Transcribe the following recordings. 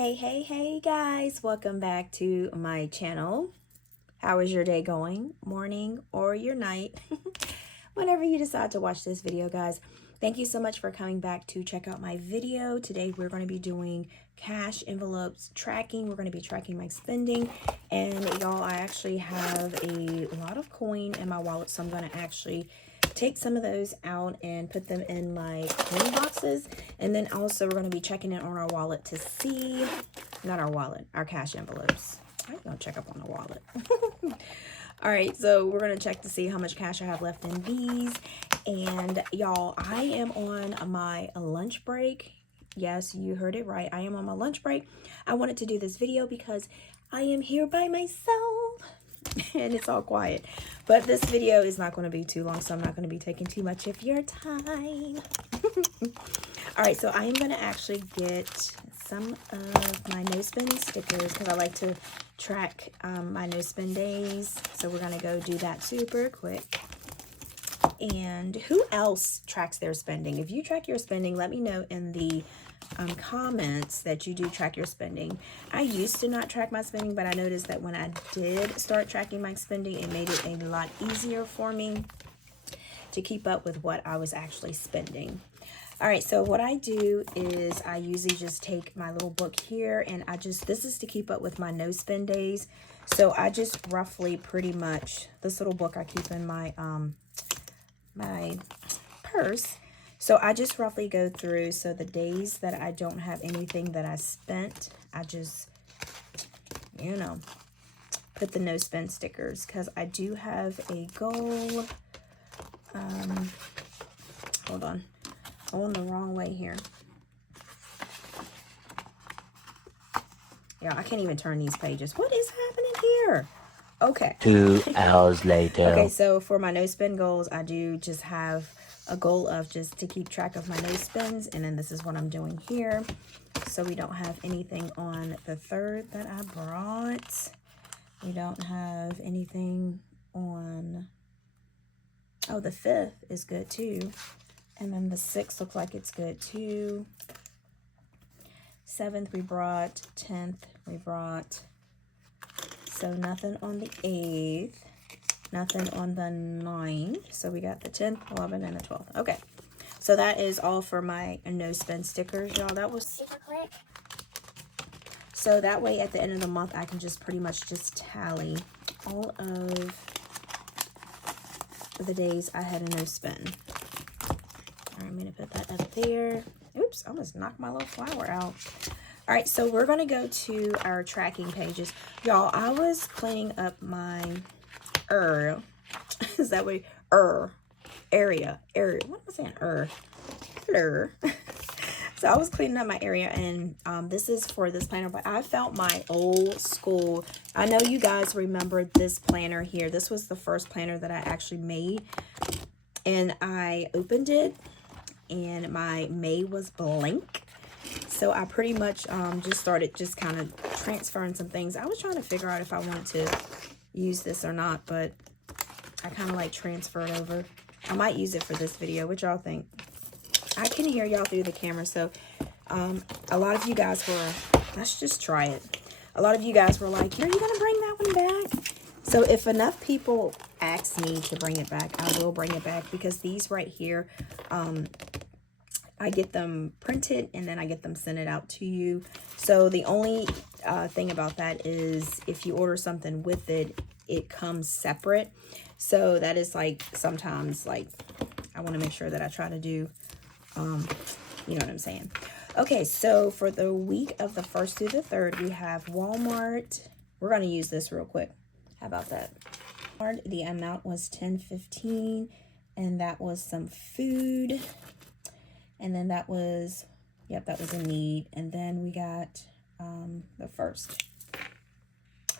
Hey guys, welcome back to my channel. How is your day going? Morning or your night? Whenever you decide to watch this video, guys. Thank you so much for coming back to check out my video. Today we're going to be doing cash envelopes tracking. We're going to be tracking my spending. And y'all, I actually have a lot of coin in my wallet, so I'm going to actually take some of those out and put them in my coin boxes. And then also we're going to be checking in on our wallet to see, not our wallet, our cash envelopes. I'm going to check up on the wallet. All right, so we're going to check to see how much cash I have left in these. And y'all, I am on my lunch break. Yes, you heard it right. I am on my lunch break. I wanted to do this video because I am here by myself and it's all quiet. But this video is not going to be too long, so I'm not going to be taking too much of your time. All right, so I am going to actually get some of my no spend stickers because I like to track my no spend days. So we're going to go do that super quick. And who else tracks their spending? If you track your spending, let me know in the comments that you do track your spending. I used to not track my spending, but I noticed that when I did start tracking my spending, it made it a lot easier for me to keep up with what I was actually spending. All right, so what I do is I usually just take my little book here and this is to keep up with my no spend days. So I just roughly pretty much, this little book I keep in my my purse. So I just roughly go through, so the days that I don't have anything that I spent, I just, you know, put the no spend stickers because I do have a goal. Hold on. Going the wrong way here. Yeah, I can't even turn these pages. What is happening here? Okay. 2 hours later. Okay, so for my no spend goals, I do just have a goal of just to keep track of my no spends, and then this is what I'm doing here. So we don't have anything on the 3rd that I brought. We don't have anything on, oh, the 5th is good too. And then the 6th looks like it's good too. 7th we brought, 10th we brought. So nothing on the 8th, nothing on the 9th. So we got the 10th, 11th, and the 12th. Okay, so that is all for my no spend stickers, y'all. That was super quick. So that way at the end of the month, I can just pretty much just tally all of the days I had a no spend. All right, I'm gonna put that up there. Oops, I almost knocked my little flower out. All right, so we're going to go to our tracking pages. Y'all, I was cleaning up my is that way? Area. What am I saying? So I was cleaning up my area, and this is for this planner, but I felt my old school. I know you guys remember this planner here. This was the first planner that I actually made, and I opened it, and my May was blank. So I pretty much just started kind of transferring some things. I was trying to figure out if I wanted to use this or not, but I kind of like transferred over. I might use it for this video. What y'all think? I can hear y'all through the camera. So a lot of you guys were, let's just try it. A lot of you guys were like, are you going to bring that one back? So if enough people ask me to bring it back, I will bring it back, because these right here, I get them printed and then I get them sent it out to you. So the only thing about that is if you order something with it, it comes separate. So that is like, sometimes like, I want to make sure that I try to do, you know what I'm saying? Okay, so for the week of the 1st through the 3rd, we have Walmart. We're going to use this real quick. How about that? The amount was $10.15, and that was some food. And then that was, yep, that was a need. And then we got the 1st.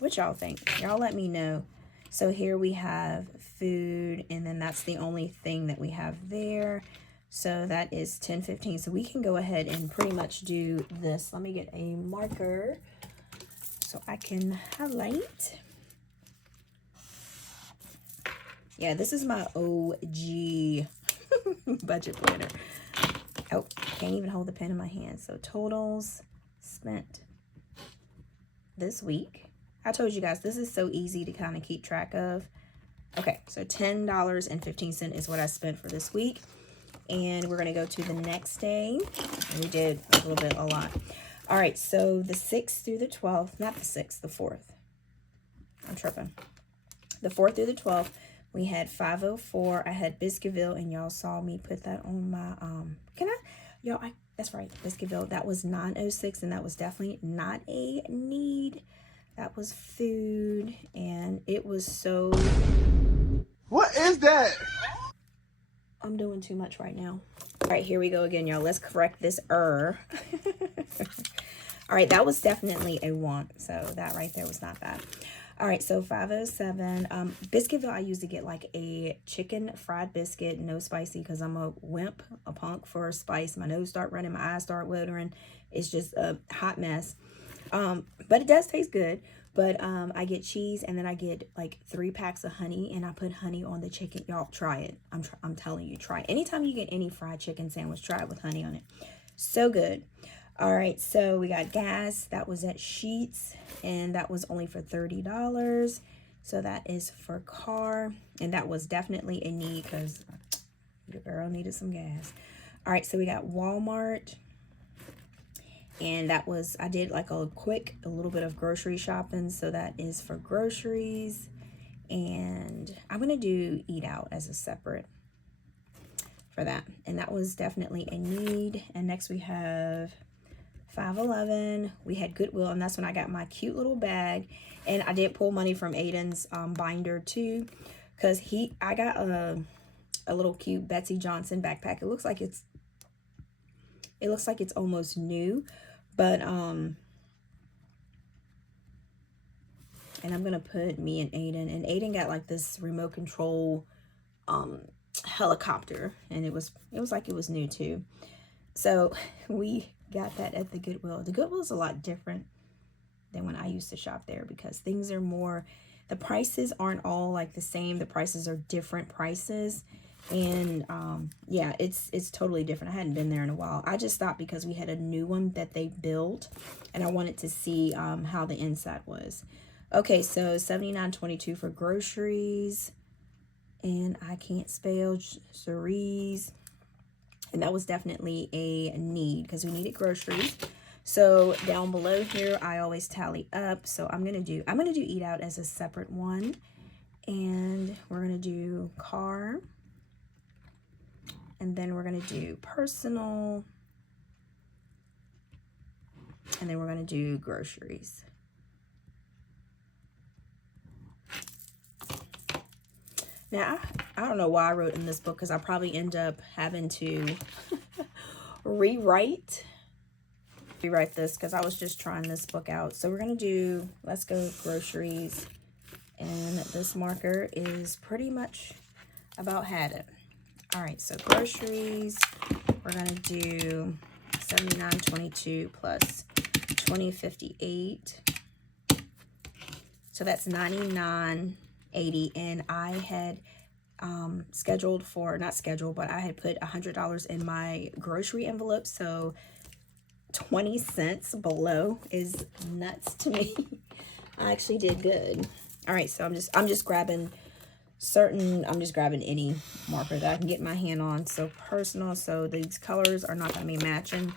What y'all think? Y'all let me know. So here we have food, and then that's the only thing that we have there. So that is $10.15. So we can go ahead and pretty much do this. Let me get a marker so I can highlight. Yeah, this is my OG budget planner. Oh, can't even hold the pen in my hand. So totals spent this week. I told you guys, this is so easy to kind of keep track of. Okay, so $10.15 is what I spent for this week. And we're going to go to the next day. And we did a lot. All right, so the 6th through the 12th, not the 6th, the 4th. I'm tripping. The 4th through the 12th, we had 504. I had Biscuitville, and y'all saw me put that on my, that's right, Biscuitville. That was 906, and that was definitely not a need. That was food, and it was so... What is that? I'm doing too much right now. All right, here we go again, y'all. Let's correct this error. All right, that was definitely a want, so that right there was not bad. All right, so 507. Biscuitville, I usually get like a chicken fried biscuit, no spicy, because I'm a wimp, a punk for spice. My nose start running, my eyes start watering. It's just a hot mess. But it does taste good. But I get cheese, and then I get like 3 packs of honey, and I put honey on the chicken. Y'all try it. I'm telling you, try it. Anytime you get any fried chicken sandwich, try it with honey on it. So good. All right, so we got gas. That was at Sheetz, and that was only for $30. So that is for car, and that was definitely a need because your girl needed some gas. All right, so we got Walmart, and that was, I did like a little bit of grocery shopping, so that is for groceries. And I'm gonna do eat out as a separate for that, and that was definitely a need. And next we have 511. We had Goodwill, and that's when I got my cute little bag. And I did pull money from Aiden's binder too, because I got a little cute Betsy Johnson backpack. It looks like it's almost new, but and I'm gonna put me and Aiden got like this remote control helicopter, and it was like it was new too. So we got that at the Goodwill. The Goodwill is a lot different than when I used to shop there, because things are more, the prices aren't all like the same. The prices are different prices, and yeah, it's totally different. I hadn't been there in a while. I just stopped because we had a new one that they built, and I wanted to see how the inside was. Okay, so $79.22 for groceries, and I can't spell cerise. And that was definitely a need because we needed groceries. So down below here, I always tally up. So I'm gonna do eat out as a separate one, and we're gonna do car, and then we're gonna do personal, and then we're gonna do groceries. Now, I don't know why I wrote in this book, because I probably end up having to rewrite this, because I was just trying this book out. So we're going to do, let's go groceries. And this marker is pretty much about had it. All right, so groceries, we're going to do $79.22 plus $20.58. So that's $99.80, and I had scheduled for, not scheduled, but I had put $100 in my grocery envelope, so 20 cents below is nuts to me. I actually did good. All right, so I'm just grabbing any marker that I can get my hand on. So personal, so these colors are not going to be matching.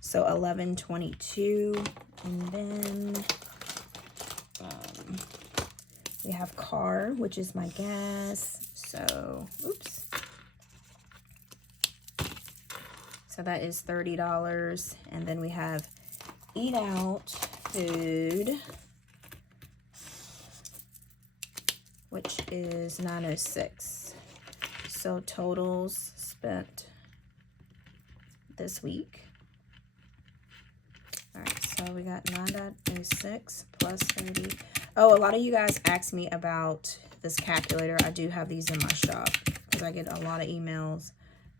So $11.22, and then we have car, which is my gas. So, oops. So that is $30. And then we have eat out food, which is $9.06. So totals spent this week. All right, so we got $9.06 plus 30. Oh, a lot of you guys asked me about this calculator. I do have these in my shop because I get a lot of emails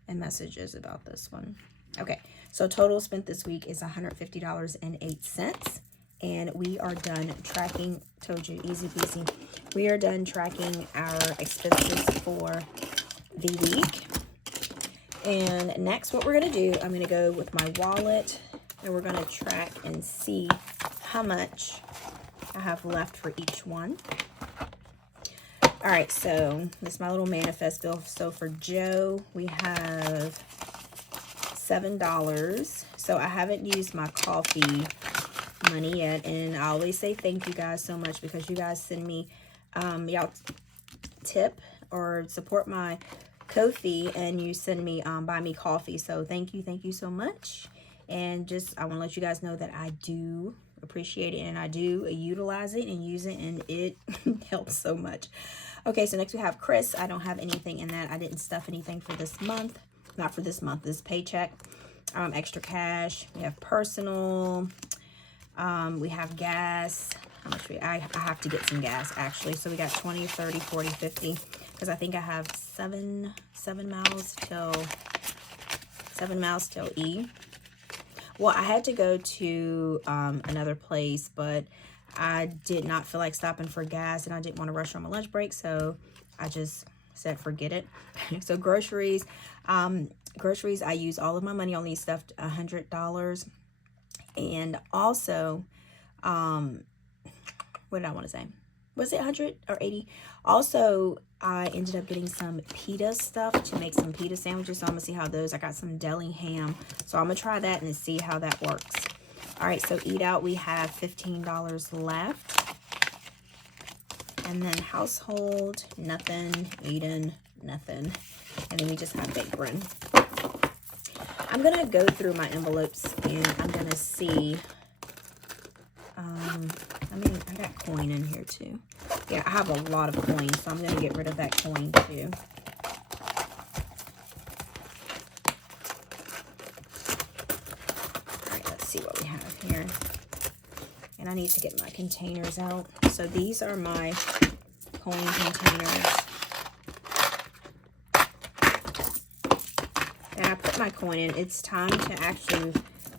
and messages about this one. Okay, so total spent this week is $150.08. And we are done tracking, told you, easy peasy. We are done tracking our expenses for the week. And next, what we're gonna do, I'm gonna go with my wallet, and we're gonna track and see how much I have left for each one. All right, so this is my little manifest bill. So for Joe, we have $7. So I haven't used my coffee money yet, and I always say thank you guys so much because you guys send me y'all tip or support my Ko-fi, and you send me buy me coffee. So thank you so much. And just I want to let you guys know that I do appreciate it, and I do utilize it and use it, and it helps so much. Okay, so next we have Chris. I don't have anything in that. I didn't stuff anything for this month. Not for this month, this paycheck. Extra cash. We have personal. We have gas. How much I have to get some gas actually. So we got 20, 30, 40, 50. Because I think I have seven miles till E. Well, I had to go to another place, but I did not feel like stopping for gas, and I didn't want to rush on my lunch break, so I just said forget it. So groceries, I use all of my money on these stuff, $100. And also, what did I want to say? Was it 100 or 80? Also, I ended up getting some pita stuff to make some pita sandwiches. So I'm going to see how those, I got some deli ham. So I'm going to try that and see how that works. All right, so eat out, we have $15 left. And then household, nothing. Eating, nothing. And then we just have baked bread. I'm going to go through my envelopes and I'm going to see. I got coin in here too. Yeah, I have a lot of coins, so I'm going to get rid of that coin too. All right, let's see what we have here. And I need to get my containers out. So these are my coin containers. And I put my coin in. It's time to actually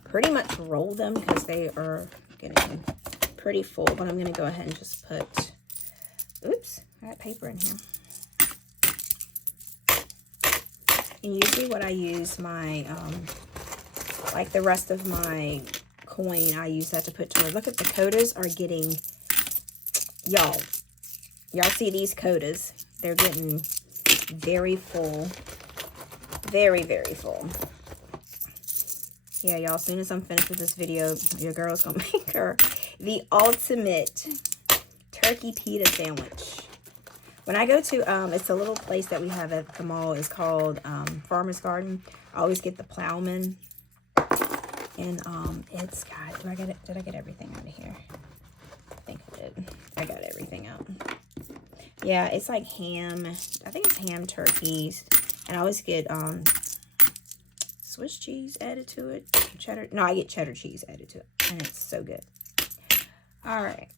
pretty much roll them because they are getting pretty full. But I'm going to go ahead and just put, oops, I got paper in here. And usually what I use my, like the rest of my coin, I use that to put towards. Look at the quotas are getting, y'all see these quotas. They're getting very full. Very, very full. Yeah, y'all, as soon as I'm finished with this video, your girl's gonna make her the ultimate turkey pita sandwich. When I go to, it's a little place that we have at the mall. It's called Farmer's Garden. I always get the Plowman. And it's got, did I get everything out of here? I think I did. I got everything out. Yeah, it's like ham. I think it's ham turkeys. And I always get Swiss cheese added to it. Cheddar. No, I get cheddar cheese added to it. And it's so good. All right.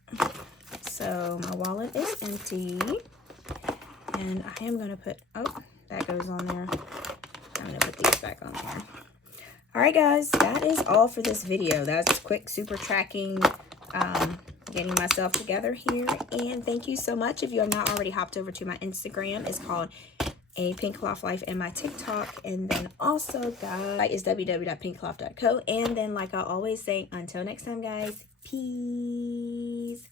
So my wallet is empty. And I am going to put, oh, that goes on there. I'm going to put these back on there. All right, guys. That is all for this video. That's quick, super tracking, getting myself together here. And thank you so much. If you have not already hopped over to my Instagram, it's called APinkeClothlife, and my TikTok. And then also, guys, is www.pinkcloth.co. And then, like I always say, until next time, guys, peace.